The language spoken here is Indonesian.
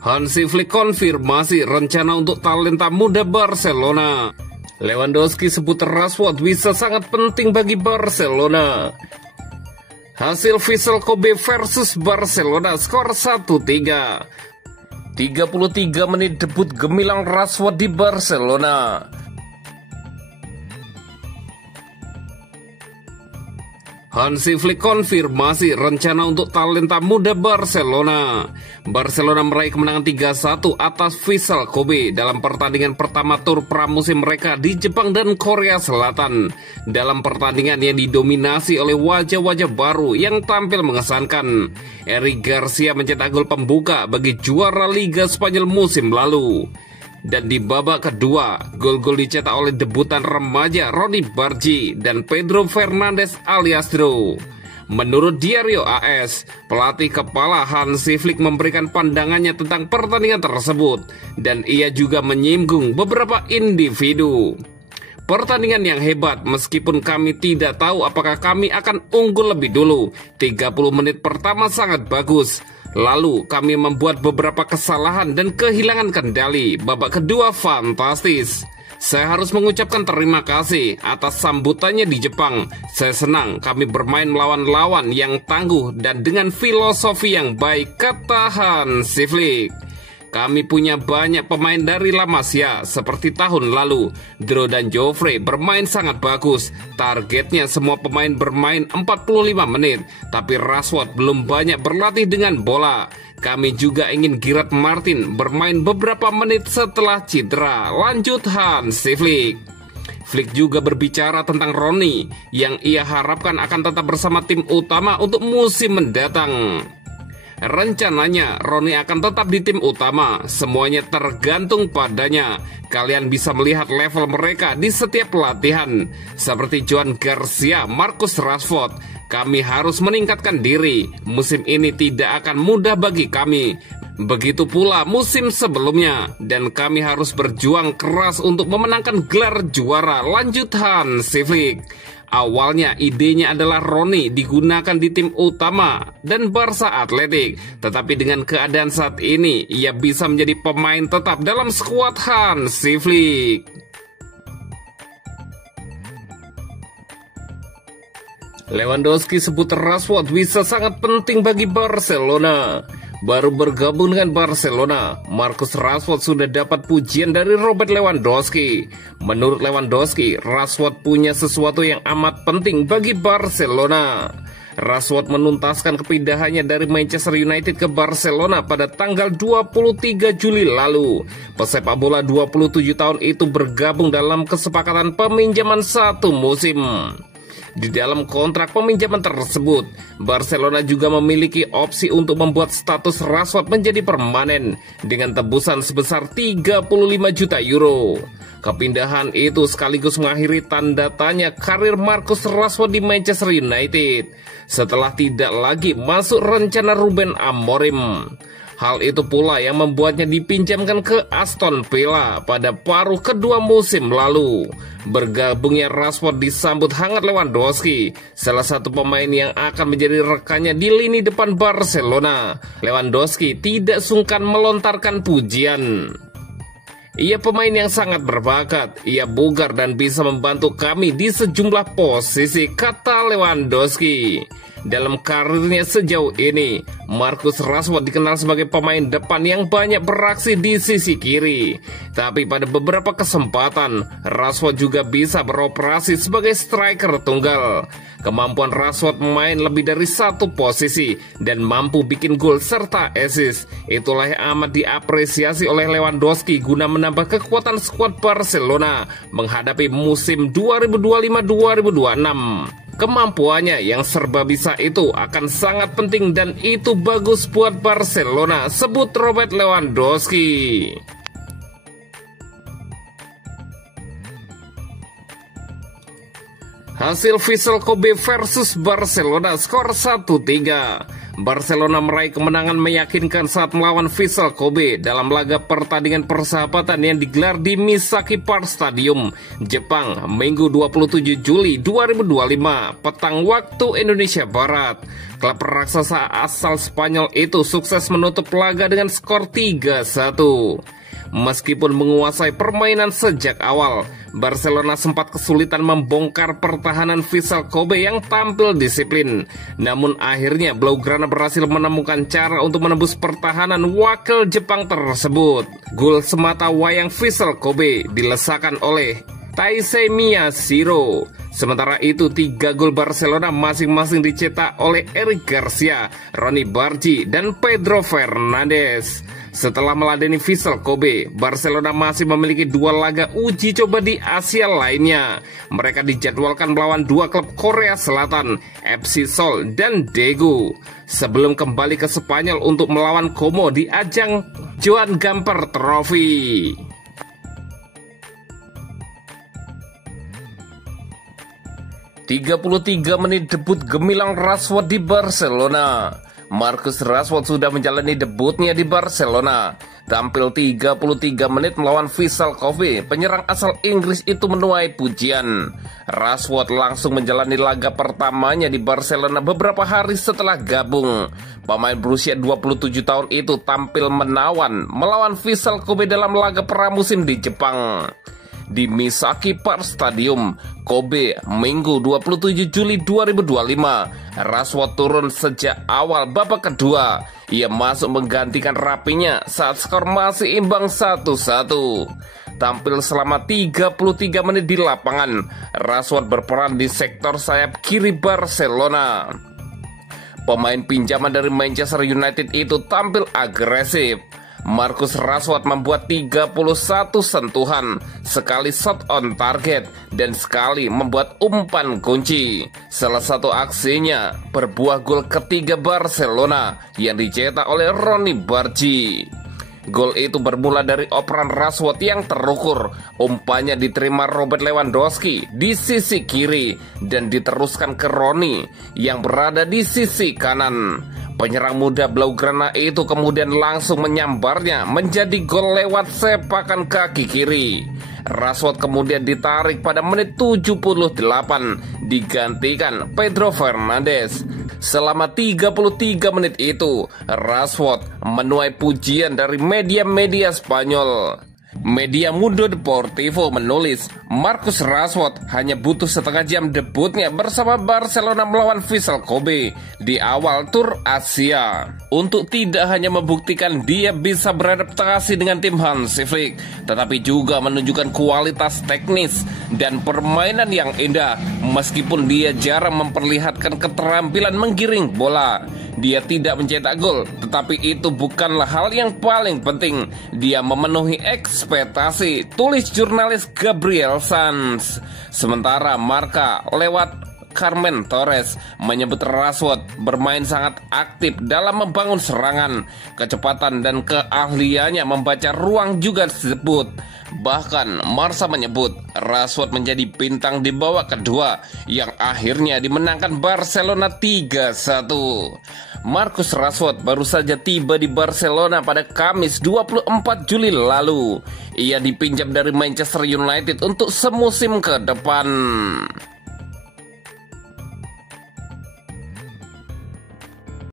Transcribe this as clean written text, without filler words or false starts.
Hansi Flick konfirmasi rencana untuk talenta muda Barcelona. Lewandowski sebut Rashford bisa sangat penting bagi Barcelona. Hasil Vissel Kobe versus Barcelona, skor 1-3. 33 menit debut gemilang Rashford di Barcelona. Hansi Flick konfirmasi rencana untuk talenta muda Barcelona. Barcelona meraih kemenangan 3-1 atas Vissel Kobe dalam pertandingan pertama tur pramusim mereka di Jepang dan Korea Selatan. Dalam pertandingan yang didominasi oleh wajah-wajah baru yang tampil mengesankan, Eric Garcia mencetak gol pembuka bagi juara Liga Spanyol musim lalu. Dan di babak kedua, gol-gol dicetak oleh debutan remaja Roni Bargi dan Pedro Fernandes alias Dro. Menurut Diario AS, pelatih kepala Hansi Flick memberikan pandangannya tentang pertandingan tersebut, dan ia juga menyinggung beberapa individu. Pertandingan yang hebat meskipun kami tidak tahu apakah kami akan unggul lebih dulu. 30 menit pertama sangat bagus. Lalu kami membuat beberapa kesalahan dan kehilangan kendali. Babak kedua fantastis. Saya harus mengucapkan terima kasih atas sambutannya di Jepang. Saya senang kami bermain melawan lawan yang tangguh dan dengan filosofi yang baik, kata Hansi Flick. Kami punya banyak pemain dari La Masia seperti tahun lalu. Dro dan Joffrey bermain sangat bagus. Targetnya semua pemain bermain 45 menit, tapi Rashford belum banyak berlatih dengan bola. Kami juga ingin Gerard Martin bermain beberapa menit setelah cedera, lanjut Hansi Flick. Flick juga berbicara tentang Roni yang ia harapkan akan tetap bersama tim utama untuk musim mendatang. Rencananya Roni akan tetap di tim utama, semuanya tergantung padanya. Kalian bisa melihat level mereka di setiap latihan. Seperti Joan Garcia, Marcus Rashford, kami harus meningkatkan diri. Musim ini tidak akan mudah bagi kami. Begitu pula musim sebelumnya, dan kami harus berjuang keras untuk memenangkan gelar juara, lanjut Hansi Flick. Awalnya idenya adalah Roni digunakan di tim utama dan Barca Atletik, tetapi dengan keadaan saat ini ia bisa menjadi pemain tetap dalam skuad Hansi Flick. Lewandowski sebut Rashford bisa sangat penting bagi Barcelona. Baru bergabung dengan Barcelona, Marcus Rashford sudah dapat pujian dari Robert Lewandowski. Menurut Lewandowski, Rashford punya sesuatu yang amat penting bagi Barcelona. Rashford menuntaskan kepindahannya dari Manchester United ke Barcelona pada tanggal 23 Juli lalu. Pesepak bola 27 tahun itu bergabung dalam kesepakatan peminjaman satu musim. Di dalam kontrak peminjaman tersebut, Barcelona juga memiliki opsi untuk membuat status Rashford menjadi permanen dengan tebusan sebesar 35 juta euro. Kepindahan itu sekaligus mengakhiri tanda tanya karir Marcus Rashford di Manchester United setelah tidak lagi masuk rencana Ruben Amorim. Hal itu pula yang membuatnya dipinjamkan ke Aston Villa pada paruh kedua musim lalu. Bergabungnya Rashford disambut hangat Lewandowski, salah satu pemain yang akan menjadi rekannya di lini depan Barcelona. Lewandowski tidak sungkan melontarkan pujian. Ia pemain yang sangat berbakat, ia bugar dan bisa membantu kami di sejumlah posisi, kata Lewandowski. Dalam karirnya sejauh ini, Marcus Rashford dikenal sebagai pemain depan yang banyak beraksi di sisi kiri. Tapi pada beberapa kesempatan, Rashford juga bisa beroperasi sebagai striker tunggal. Kemampuan Rashford main lebih dari satu posisi dan mampu bikin gol serta assist. Itulah yang amat diapresiasi oleh Lewandowski guna menambah kekuatan skuad Barcelona menghadapi musim 2025-2026. Kemampuannya yang serba bisa itu akan sangat penting dan itu bagus buat Barcelona, sebut Robert Lewandowski. Hasil Vissel Kobe versus Barcelona, skor 1-3. Barcelona meraih kemenangan meyakinkan saat melawan Vissel Kobe dalam laga pertandingan persahabatan yang digelar di Misaki Park Stadium, Jepang, Minggu 27 Juli 2025, petang waktu Indonesia Barat. Klub raksasa asal Spanyol itu sukses menutup laga dengan skor 3-1. Meskipun menguasai permainan sejak awal, Barcelona sempat kesulitan membongkar pertahanan Vissel Kobe yang tampil disiplin. Namun akhirnya Blaugrana berhasil menemukan cara untuk menembus pertahanan wakil Jepang tersebut. Gol semata wayang Vissel Kobe dilesakan oleh Taisei Miyashiro. Sementara itu 3 gol Barcelona masing-masing dicetak oleh Eric Garcia, Ronny Bargi, dan Pedro Fernandes. Setelah meladeni Vissel Kobe, Barcelona masih memiliki 2 laga uji coba di Asia lainnya. Mereka dijadwalkan melawan 2 klub Korea Selatan, FC Seoul dan Daegu, sebelum kembali ke Spanyol untuk melawan Como di ajang Joan Gamper Trophy. 33 menit debut gemilang Rashford di Barcelona. Marcus Rashford sudah menjalani debutnya di Barcelona. Tampil 33 menit melawan Vissel Kobe, penyerang asal Inggris itu menuai pujian. Rashford langsung menjalani laga pertamanya di Barcelona beberapa hari setelah gabung. Pemain berusia 27 tahun itu tampil menawan melawan Vissel Kobe dalam laga pramusim di Jepang. Di Misaki Park Stadium, Kobe, Minggu 27 Juli 2025. Rashford turun sejak awal babak kedua. Ia masuk menggantikan rapinya saat skor masih imbang 1-1. Tampil selama 33 menit di lapangan, Rashford berperan di sektor sayap kiri Barcelona. Pemain pinjaman dari Manchester United itu tampil agresif. Marcus Rashford membuat 31 sentuhan, sekali shot on target, dan sekali membuat umpan kunci. Salah satu aksinya berbuah gol ketiga Barcelona yang dicetak oleh Ronny Bargi. Gol itu bermula dari operan Rashford yang terukur. Umpannya diterima Robert Lewandowski di sisi kiri dan diteruskan ke Ronny yang berada di sisi kanan. Penyerang muda Blaugrana itu kemudian langsung menyambarnya menjadi gol lewat sepakan kaki kiri. Rashford kemudian ditarik pada menit 78, digantikan Pedro Fernandes. Selama 33 menit itu, Rashford menuai pujian dari media-media Spanyol. Media Mundo Deportivo menulis, Marcus Rashford hanya butuh setengah jam debutnya bersama Barcelona melawan Vissel Kobe di awal tur Asia untuk tidak hanya membuktikan dia bisa beradaptasi dengan tim Hansi Flick, tetapi juga menunjukkan kualitas teknis dan permainan yang indah. Meskipun dia jarang memperlihatkan keterampilan menggiring bola, dia tidak mencetak gol, tetapi itu bukanlah hal yang paling penting. Dia memenuhi ekspektasi, tulis jurnalis Gabriel Sanz. Sementara Marca lewat Carmen Torres menyebut Rashford bermain sangat aktif dalam membangun serangan. Kecepatan dan keahliannya membaca ruang juga disebut. Bahkan Marca menyebut Rashford menjadi bintang di babak kedua yang akhirnya dimenangkan Barcelona 3-1. Marcus Rashford baru saja tiba di Barcelona pada Kamis 24 Juli lalu. Ia dipinjam dari Manchester United untuk semusim ke depan.